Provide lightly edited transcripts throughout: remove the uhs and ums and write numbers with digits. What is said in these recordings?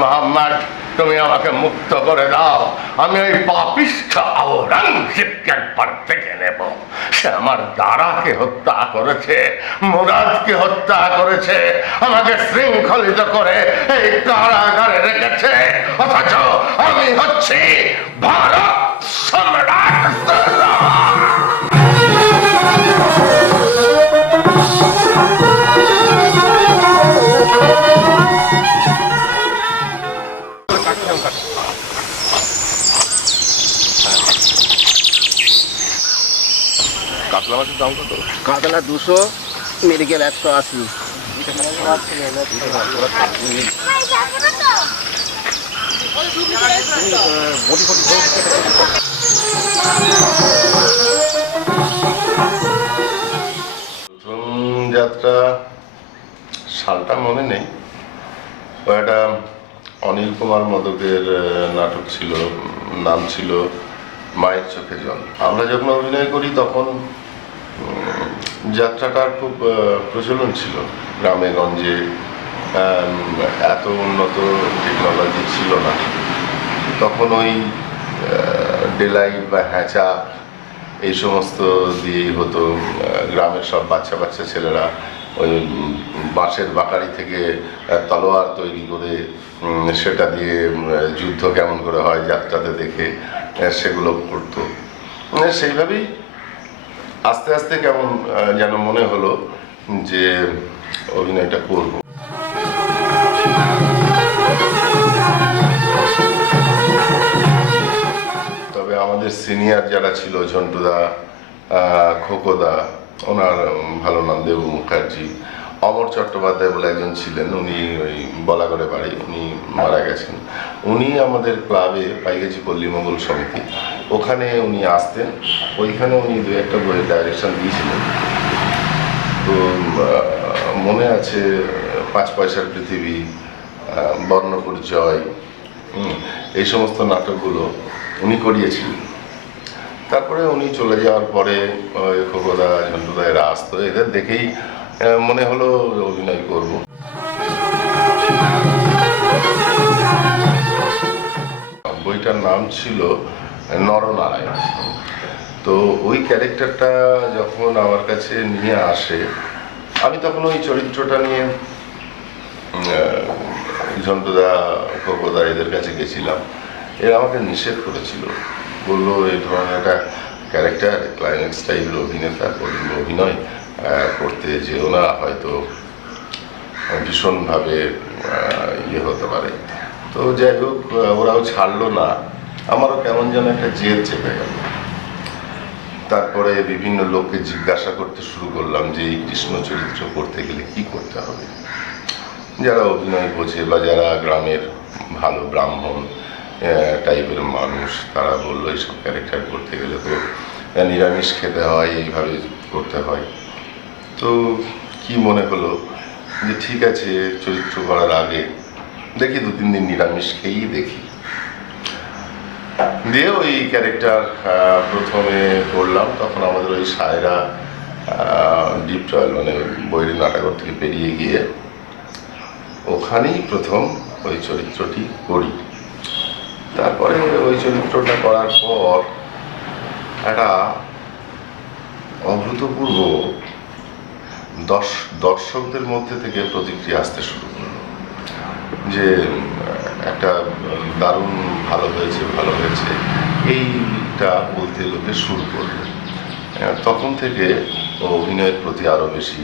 মোহাম্মদ, তুমি আমাকে মুক্ত করে দাও। আমি ওই পাপিষ্ঠ আওরঙ্গজেবকে একবার দেখে নেব। সে আমার দারাকে হত্যা করেছে, মুরাদকে হত্যা করেছে, আমাকে শৃঙ্খলিত করে এই কারাগারে রেখেছে, অথচ আমি হচ্ছি ভারত সম্রাট। কাতলা মাছের দাম কত? কাতলা 200, মেডিকেল 180। প্রথম যাত্রা সালটা মনে নেই, ও একটা অনিল কুমার মদকের নাটক ছিল, নাম ছিল মায়ের চোখে জল। আমরা যখন অভিনয় করি তখন যাত্রাটার খুব প্রচলন ছিল গ্রামে গঞ্জে, এত উন্নত টেকনোলজি ছিল না তখন। ওই ডেলাইট বা হ্যাঁচা এই সমস্ত দিয়েই হতো। গ্রামের সব বাচ্চা বাচ্চা ছেলেরা ওই বাঁশের বাকারি থেকে তলোয়ার তৈরি করে সেটা দিয়ে যুদ্ধ কেমন করে হয় যাত্রাতে দেখে সেগুলো করতো। সেইভাবেই আস্তে আস্তে কেমন যেন মনে হলো যে অভিনয়টা করব। তবে আমাদের সিনিয়র যারা ছিল, ঝন্টুদা, খোকোদা, ওনার ভালো নাম দেবু মুখার্জি, অমর চট্টোপাধ্যায় বলে একজন ছিলেন, উনি ওই বলাগড়ে বাড়ি, উনি মারা গেছেন। উনি আমাদের ক্লাবে পাইগেছি পল্লী মঙ্গল সমিতি, ওখানে উনি আসতেন। ওইখানে উনি দু একটা বইয়ের ডাইরেকশন দিয়েছিলেন। তো মনে আছে 5 পয়সার পৃথিবী, বর্ণ পরিচয়, এই সমস্ত নাটকগুলো উনি করিয়েছিলেন। তারপরে উনি চলে যাওয়ার পরে খোকোদা, ঝন্টুদা এরা আসতো, এদের দেখেই মনে হলো অভিনয় করব। বইটার নাম ছিল নরনারায়ণ। তো ওই ক্যারেক্টারটা যখন আমার কাছে নিয়ে আসে, আমি তখন ওই চরিত্রটা নিয়ে ঝন্টুদা, খোকোদা এদের কাছে গেছিলাম। এরা আমাকে নিষেধ করেছিল, বললো এই ধরনের একটা ক্যারেক্টার, ক্লাইম্যাক্স টাইপের অভিনয় করতে যেও না, হয়তো ভীষণভাবে ইয়ে হতে পারে। তো যাই হোক, ওরাও ছাড়লো না, আমারও কেমন যেন একটা জেদ চেপে গেল। তারপরে বিভিন্ন লোককে জিজ্ঞাসা করতে শুরু করলাম যে এই কৃষ্ণ চরিত্র করতে গেলে কি করতে হবে। যারা অভিনয় বোঝে বা যারা গ্রামের ভালো ব্রাহ্মণ টাইপের মানুষ, তারা বললো এইসব ক্যারেক্টার করতে গেলে তো নিরামিষ খেতে হয়, এইভাবে করতে হয়। তো কি মনে হলো যে ঠিক আছে, চরিত্র করার আগে দেখি 2-3 দিন নিরামিষ খেয়েই দেখি। দিয়ে ওই ক্যারেক্টার প্রথমে করলাম। তখন আমাদের ওই সায়রা ডিপ ট্রায়াল, মানে বৈরী নাটক থেকে পেরিয়ে গিয়ে ওখানেই প্রথম ওই চরিত্রটি করি। তারপরে ওই চরিত্রটা করার পর একটা অভূতপূর্ব দর্শকদের মধ্যে থেকে প্রতিক্রিয়া আসতে শুরু করলো যে একটা দারুণ ভালো হয়েছে এইটা বলতে লোকে শুরু করলো। তখন থেকে অভিনয়ের প্রতি আরো বেশি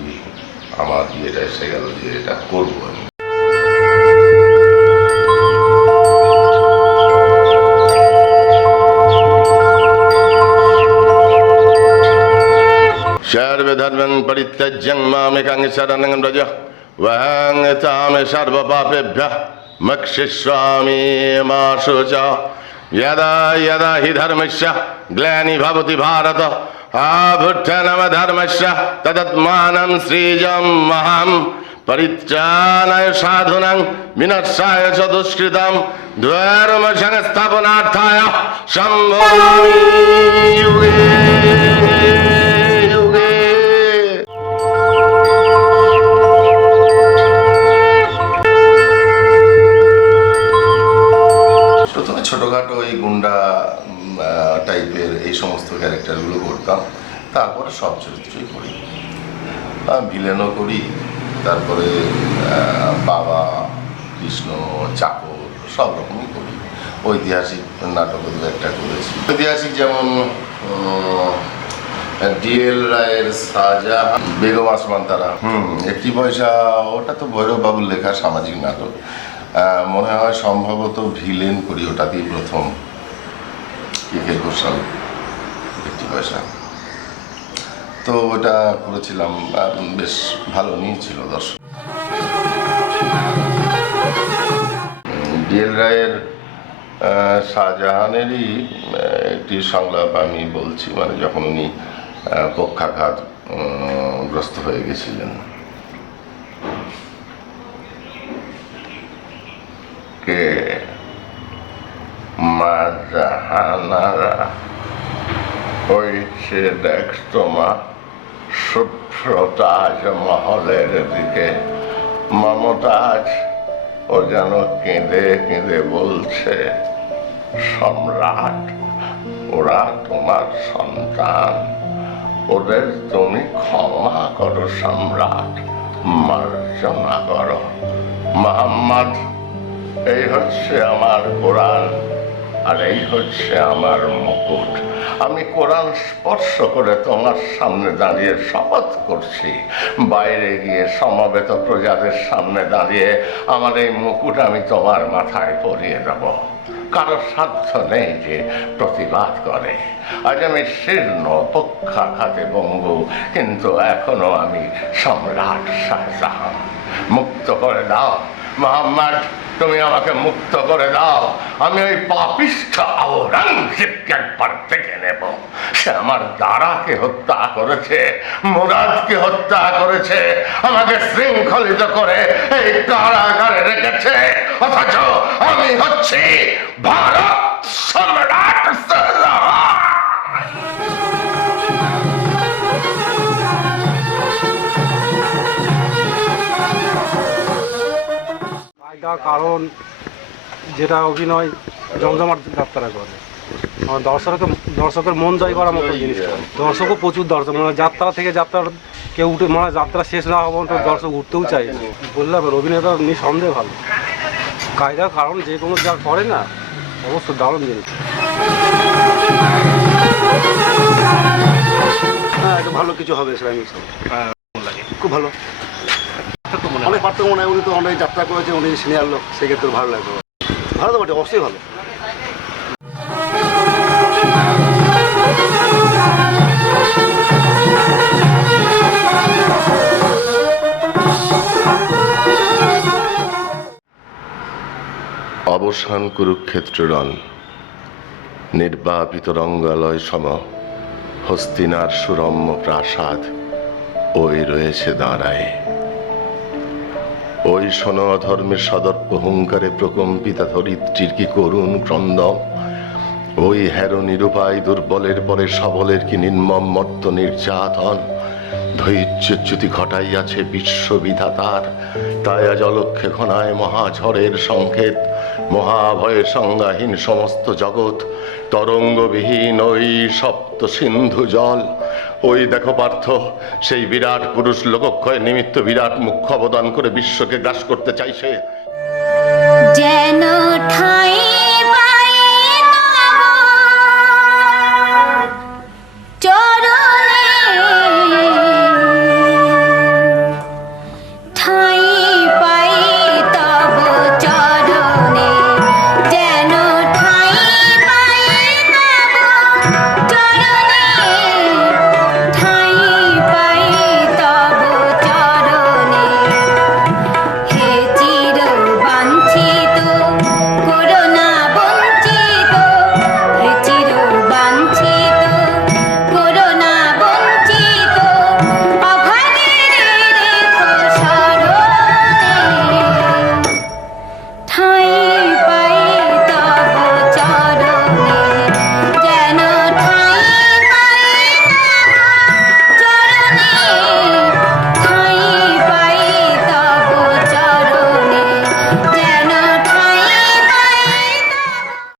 আমার ইয়েটা এসে গেল যে এটা করবো আমি। सर्वधर्मं परित्यज्य मामेकं शरणं व्रज वहं तां सर्वपापेभ्यः मोक्षयिष्यामि मा शुचा। यदा यदा हि धर्मस्य ग्लानिर्भवति भारत अभ्युत्थानमधर्मस्य तदात्मानं सृजाम्यहं परित्राणाय साधूनां विनाशाय च दुष्कृतं धर्मसंस्थापनार्थाय सम्भवामि युगे युगे। টাইপের এই সমস্ত ক্যারেক্টারগুলো করতাম। তারপরে সব চরিত্রই করি, ভিলেনও করি, তারপরে বাবা, কৃষ্ণ, চাকর, সব রকমই করি। ঐতিহাসিক নাটকও দু একটা করেছি। ঐতিহাসিক যেমন ডিএল রায়ের শাহজাহান, বেগম আসমান তারা, একটি পয়সা, ওটা তো ভৈরব বাবুর লেখা সামাজিক নাটক। মনে হয় সম্ভবত ভিলেন করি, ওটাতেই প্রথম কে ঘোষাল একটি পয়সা। তো ওটা করেছিলাম, বেশ ভালো নিয়েছিল দর্শক। ডিএল রায়ের শাহজাহানেরই একটি সংলাপ আমি বলছি, মানে যখন উনি পক্ষাঘাত গ্রস্ত হয়ে গেছিলেন। কে মা জাহানারা ওই সে দেখতো মা, সুপ্রতাজ মহলের দিকে মমতাজ ও যেন কেঁদে কেঁদে বলছে, সম্রাট ওরা তোমার সন্তান, ওদের তুমি ক্ষমা করো সম্রাট, মার্জনা করো। মোহাম্মদ, এই হচ্ছে আমার কোরআন, আর এই হচ্ছে আমার মুকুট। আমি কোরআন স্পর্শ করে তোমার সামনে দাঁড়িয়ে শপথ করছি, বাইরে গিয়ে সমবেত প্রজাদের সামনে দাঁড়িয়ে আমার এই মুকুট আমি তোমার মাথায় পরিয়ে দেব। কারো সাধ্য নেই যে প্রতিবাদ করে। আজ আমি শীর্ণ, পক্ষাঘাতে বঙ্গু, কিন্তু এখনো আমি সম্রাট শাহজাহান। মুক্ত করে দাও মোহাম্মদ, তুমি আমাকে মুক্ত করে দাও। আমি ওই পাপিষ্ঠ আওরঙ্গজেবকে একবার দেখে নেব। সে আমার দারাকে হত্যা করেছে, মুরাদকে হত্যা করেছে, আমাকে শৃঙ্খলিত করে এই কারাগারে রেখেছে, অথচ আমি হচ্ছি ভারত সম্রাট শাহজাহান। কারণ যেটা অভিনয় জমজমাট যাত্রা করে, আমার দর্শকের মন জয় করার মতো জিনিস। দর্শকও প্রচুর দর্শক, মানে যাত্রা থেকে যাত্রার কেউ উঠে, মানে যাত্রা শেষ না হওয়া তো দর্শক উঠতেও চাই। বললাম অভিনেতা নিঃসন্দেহে ভালো। কায়দার কারণ যে কোনো যা করে না, অবশ্য দারুণ জিনিস। হ্যাঁ, একটু ভালো কিছু হবে সেটা লাগে, খুব ভালো। অনেক পার্থক্য মনে হয়, উনি তো অনেক যাত্রা করেছে, উনি সিনিয়র লোক, সেক্ষেত্রে ভালো লাগবে। ভালো তো বটে, অবশ্যই ভালো। অবসান কুরুক্ষেত্র রণ, নির্বাপিত রঙ্গালয় সম হস্তিনার সুরম্য প্রাসাদ ওই রয়েছে দাঁড়ায়। ওই শোন অধর্মের সদর্প হুঙ্কারে প্রকম্পিতা ধরিত্রীর কি করুণ ক্রন্দন। ওই হের নিরুপায় দুর্বলের পরে সবলের কি নির্মম মর্ত নির্যাতন। ধৈর্যচ্যুতি ঘটাইয়াছে বিশ্ববিধাতার, তাই আজ অলক্ষ্যে ঘনায় মহাঝড়ের সংকেত। মহাভয়ে সংজ্ঞাহীন সমস্ত জগৎ, তরঙ্গবিহীন ওই সপ্ত সিন্ধু জল। ওই দেখো পার্থ, সেই বিরাট পুরুষ লোকক্ষয় নিমিত্ত বিরাট মুখ্য অবদান করে বিশ্বকে গ্রাস করতে চাইছে। যেন ঠাই